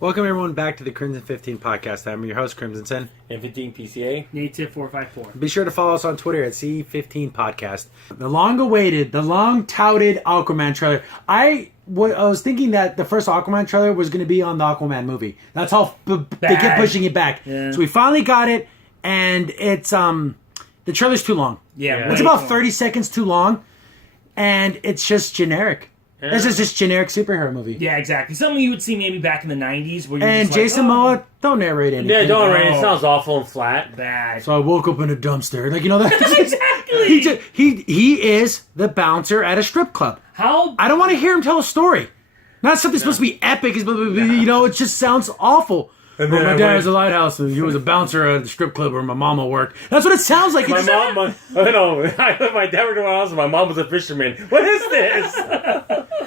Welcome everyone back to the Crimson 15 podcast. I'm your host, Crimson Sen. And 15 PCA. Native 454. Be sure to follow us on Twitter at C15 Podcast. The long-awaited, the long-touted Aquaman trailer. I was thinking that the first Aquaman trailer was going to be on the Aquaman movie. That's how they kept pushing it back. Yeah. So we finally got it, and it's the trailer's too long. Yeah. It's about 30 seconds too long, and it's just generic. Yeah. This is just generic superhero movie. Yeah, exactly. Something you would see maybe back in the 90s. Where and just Jason Momoa, don't narrate anything. Yeah, don't narrate. It sounds awful and flat. Bad. So I woke up in a dumpster. Like, you know that? Exactly. He is the bouncer at a strip club. How? I don't want to hear him tell a story. Not something supposed to be epic. You know, it just sounds awful. Well, my dad was a lighthouse, and he was a bouncer at the strip club where my mama worked. That's what it sounds like. My dad worked in my house, and my mom was a fisherman. What is this?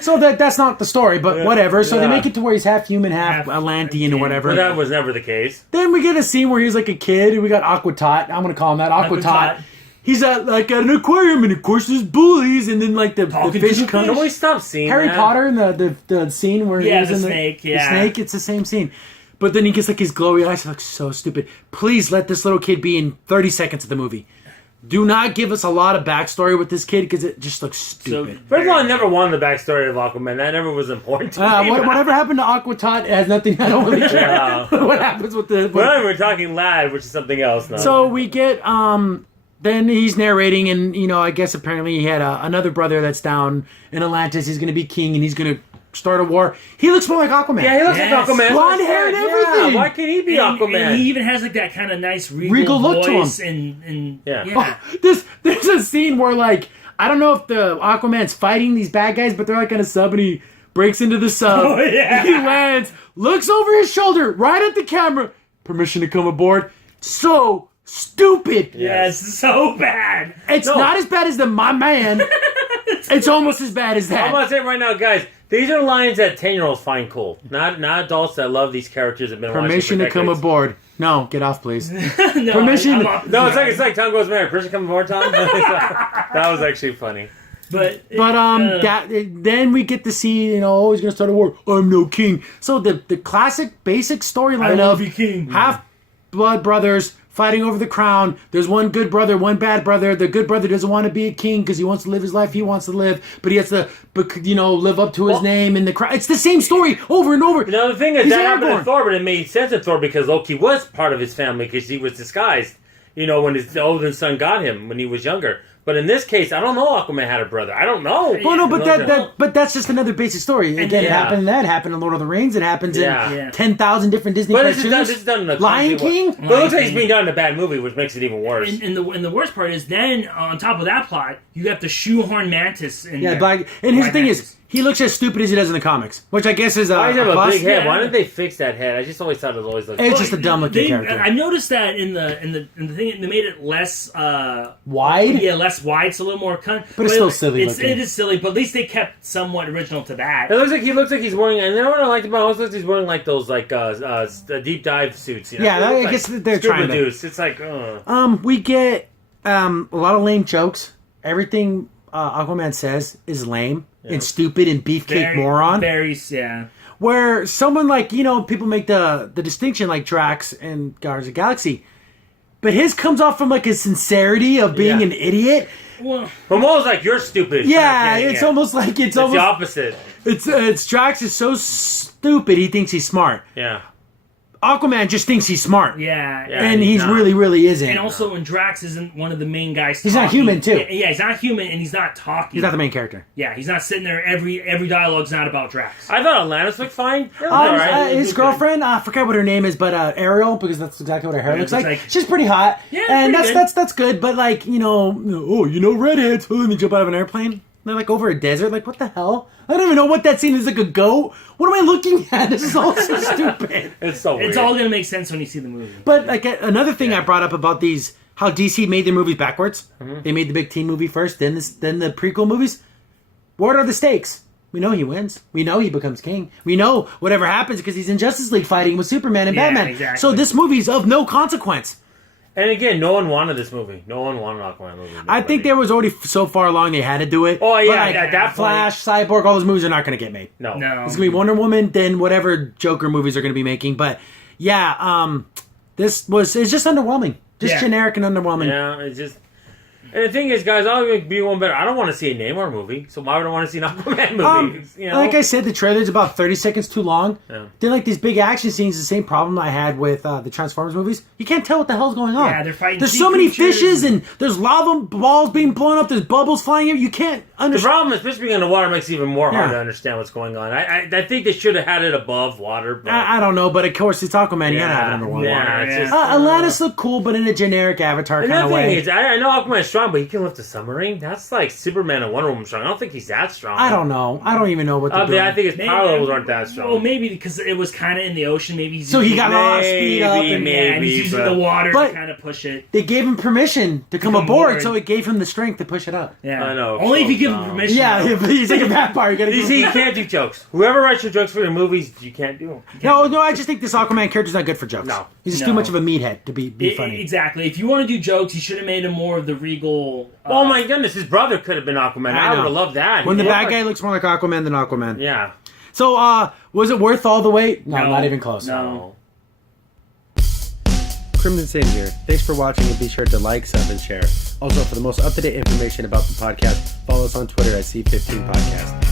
So that's not the story, but whatever. So they make it to where he's half human, half Atlantean, or whatever. But that was never the case. Then we get a scene where he's like a kid, and we got Aqua Taught. I'm going to call him that, Aqua Taught. He's at an aquarium, and of course there's bullies, and then like the fish comes. Can we stop seeing Harry Potter in the scene where he was in snake. The snake. It's the same scene. But then he gets like his glowy eyes. It looks so stupid. Please let this little kid be in 30 seconds of the movie. Do not give us a lot of backstory with this kid because it just looks stupid. First of all, I never wanted the backstory of Aquaman. That never was important to me. Whatever happened to Aqua Taught has nothing. I don't really care. What happens with the... we're talking Lad, which is something else now. So we get... Then he's narrating, and, you know, I guess apparently he had another brother that's down in Atlantis. He's going to be king, and he's going to start a war. He looks more like Aquaman. Yeah, he looks like Aquaman. Blonde hair and everything. Yeah, why can't he be Aquaman? And he even has like that kind of nice regal look voice to him. And Oh, there's a scene where, like, I don't know if the Aquaman's fighting these bad guys, but they're like on a sub, and he breaks into the sub. Oh, yeah. He lands, looks over his shoulder, right at the camera. Permission to come aboard. So stupid. Yes, so bad. It's not as bad as My Man. It's almost as bad as that. I'm going to say it right now, guys. These are lines that 10-year-olds find cool. Not adults that love these characters and been Permission watching to come aboard. No, get off, please. No, Permission. It's like Tom Goes Married. Permission to come aboard, Tom? That was actually funny. But then we get to see, you know, he's going to start a war. I'm no king. So the classic, basic storyline of half-blood brothers fighting over the crown. There's one good brother, one bad brother. The good brother doesn't want to be a king because he wants to live his life he wants to live, but he has to, you know, live up to his name in the crown. It's the same story over and over. Now the thing is, that happened to Thor, but it made sense to Thor because Loki was part of his family because he was disguised, you know, when his older son got him when he was younger. But in this case, I don't know Aquaman had a brother. I don't know. Well, no, but that's just another basic story. Again, it happened in that. It happened in Lord of the Rings. It happens in 10,000 different Disney cartoons. This is done in a Lion King? But it looks like it's being done in a bad movie, which makes it even worse. And the worst part is then, on top of that plot, you have to shoehorn Mantis in there. And his thing is, he looks as stupid as he does in the comics, which I guess is why does he have a big head? Yeah. Why didn't they fix that head? I just always thought it always looked. It's just a dumb looking character. I noticed that in the thing they made it less wide. Yeah, less wide. It's a little more but it's still silly looking. It is silly, but at least they kept somewhat original to that. It looks like he's wearing. And then what I liked about it was he's wearing like those deep dive suits. You know? Yeah, I guess they're trying to. It's like. We get a lot of lame jokes. Everything Aquaman says is lame and stupid and beefcake moron. Where someone like, you know, people make the distinction like Drax and Guardians of the Galaxy, but his comes off from like a sincerity of being an idiot. Well, Momoa's like, you're stupid. Yeah, it's almost like it's almost the opposite. It's Drax is so stupid he thinks he's smart. Yeah. Aquaman just thinks he's smart. Yeah. And he's really isn't. And also, when Drax isn't one of the main guys talking. He's not human, too. Yeah, he's not human, and he's not talking. He's not the main character. Yeah, he's not sitting there. Every dialogue's not about Drax. I thought Atlantis looked fine. His girlfriend, I forget what her name is, but Ariel, because that's exactly what her hair looks like. She's pretty hot. Yeah, and that's good, but like, you know, redheads, and they jump out of an airplane. They're like over a desert. Like, what the hell? I don't even know what that scene is. Like a goat. What am I looking at? This is all so stupid. It's so weird. It's all gonna make sense when you see the movie. But like another thing I brought up about these, how DC made their movies backwards. Mm-hmm. They made the big teen movie first, then the prequel movies. What are the stakes? We know he wins. We know he becomes king. We know whatever happens because he's in Justice League fighting with Superman and Batman. Exactly. So this movie's of no consequence. And again, no one wanted this movie. No one wanted an Aquaman movie. I think there was already so far along they had to do it. Oh, yeah, but like, at that Flash, Cyborg, all those movies are not going to get made. No. It's going to be Wonder Woman, then whatever Joker movies are going to be making. But yeah, it's just underwhelming. Just generic and underwhelming. Yeah, it's just... And the thing is, guys, I'll even be one better. I don't want to see a Namor movie, so why would I want to see an Aquaman movie? You know? Like I said, the trailer's about 30 seconds too long. Yeah. They're like these big action scenes, the same problem I had with the Transformers movies. You can't tell what the hell's going on. Yeah, they're fighting There's sea so many creatures. fishes, and there's lava balls being blown up, there's bubbles flying in. You can't The understand. problem is, especially being underwater, makes it even more hard Yeah. to understand what's going on. I think they should have had it above water. But I don't know, but of course, it's Aquaman. You gotta have it underwater. Yeah, it's just, Atlantis looked cool, but in a generic Avatar kind of another thing way. is, I know Aquaman's strong, but he can lift a submarine. That's like Superman and Wonder Woman strong. I don't think he's that strong. I don't know. I don't even know what they're doing. I think his power levels aren't that strong. Well, maybe because it was kind of in the ocean. Maybe he's So he got all speed up, and and he's using the water But- to kind of push it. they gave him permission to come come aboard, aboard. so it gave him the strength to push it up. Yeah, I know. Only if you give him dumb. permission. Yeah, though. but he's like a vampire. You gotta You give see, him. you can't do jokes. Whoever writes your jokes for your movies, you can't do them. No, I just think this Aquaman character's not good for jokes. No. He's just No. too much of a meathead to be funny. Exactly. If you want to do jokes, you should have made him more of the regal. Oh my goodness, his brother could have been Aquaman. I know. would have loved that. When He the looked bad like- guy looks more like Aquaman than Aquaman. Yeah. So, was it worth all the wait? No, not even close. No. Crimson Sage here. Thanks for watching, and be sure to like, sub, and share. Also, for the most up-to-date information about the podcast, follow us on Twitter at C15 Podcast.